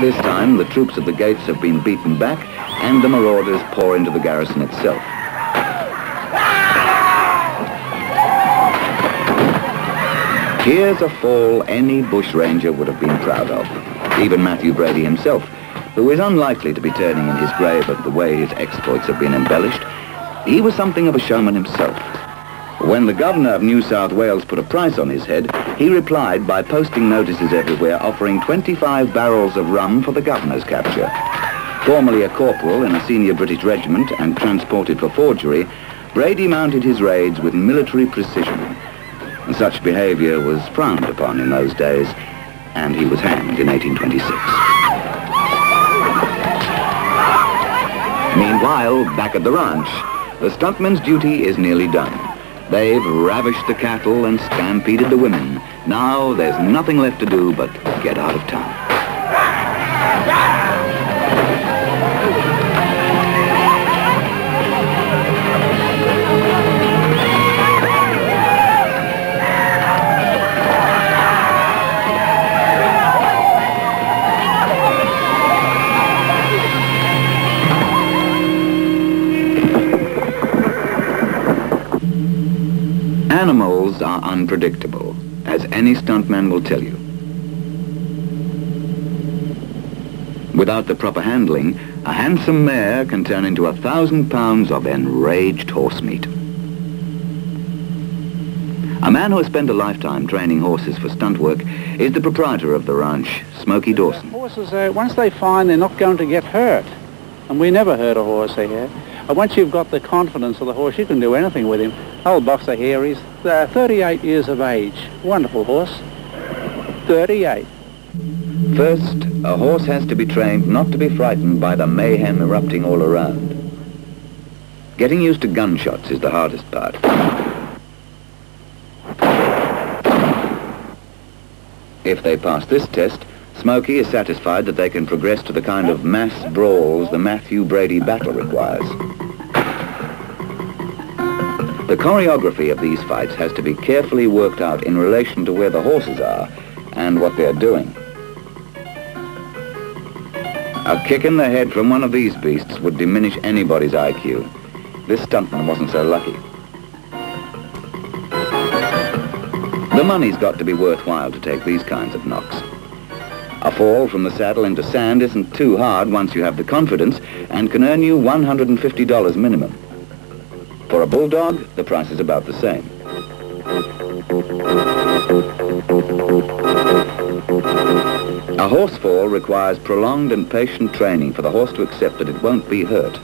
this time, the troops at the gates have been beaten back and the marauders pour into the garrison itself. Here's a fall any bushranger would have been proud of. Even Matthew Brady himself, who is unlikely to be turning in his grave at the way his exploits have been embellished. He was something of a showman himself. When the governor of New South Wales put a price on his head, he replied by posting notices everywhere offering 25 barrels of rum for the governor's capture. Formerly a corporal in a senior British regiment and transported for forgery, Brady mounted his raids with military precision. And such behaviour was frowned upon in those days, and he was hanged in 1826. Meanwhile, back at the ranch, the stuntman's duty is nearly done. They've ravished the cattle and stampeded the women. Now there's nothing left to do but get out of town. Animals are unpredictable, as any stuntman will tell you. Without the proper handling, a handsome mare can turn into 1,000 pounds of enraged horse meat. A man who has spent a lifetime training horses for stunt work is the proprietor of the ranch, Smoky Dawson. Horses, once they find they're not going to get hurt, and we never hurt a horse here, and once you've got the confidence of the horse, you can do anything with him. Old boxer here, he's 38 years of age. Wonderful horse. 38. First, a horse has to be trained not to be frightened by the mayhem erupting all around. Getting used to gunshots is the hardest part. If they pass this test, Smoky is satisfied that they can progress to the kind of mass brawls the Matthew Brady battle requires. The choreography of these fights has to be carefully worked out in relation to where the horses are and what they're doing. A kick in the head from one of these beasts would diminish anybody's IQ. This stuntman wasn't so lucky. The money's got to be worthwhile to take these kinds of knocks. A fall from the saddle into sand isn't too hard once you have the confidence and can earn you $150 minimum. For a bulldog, the price is about the same. A horse fall requires prolonged and patient training for the horse to accept that it won't be hurt.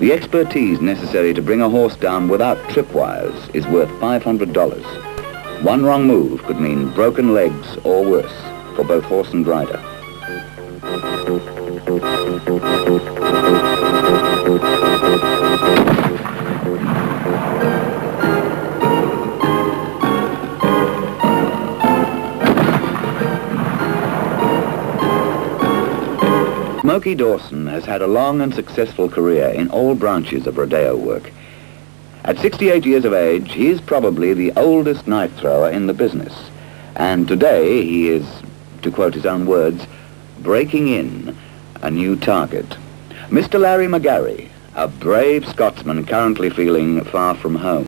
The expertise necessary to bring a horse down without tripwires is worth $500. One wrong move could mean broken legs or worse for both horse and rider. Smoky Dawson has had a long and successful career in all branches of rodeo work. At 68 years of age, he is probably the oldest knife thrower in the business. And today he is, to quote his own words, breaking in a new target. Mr. Larry McGarry, a brave Scotsman currently feeling far from home.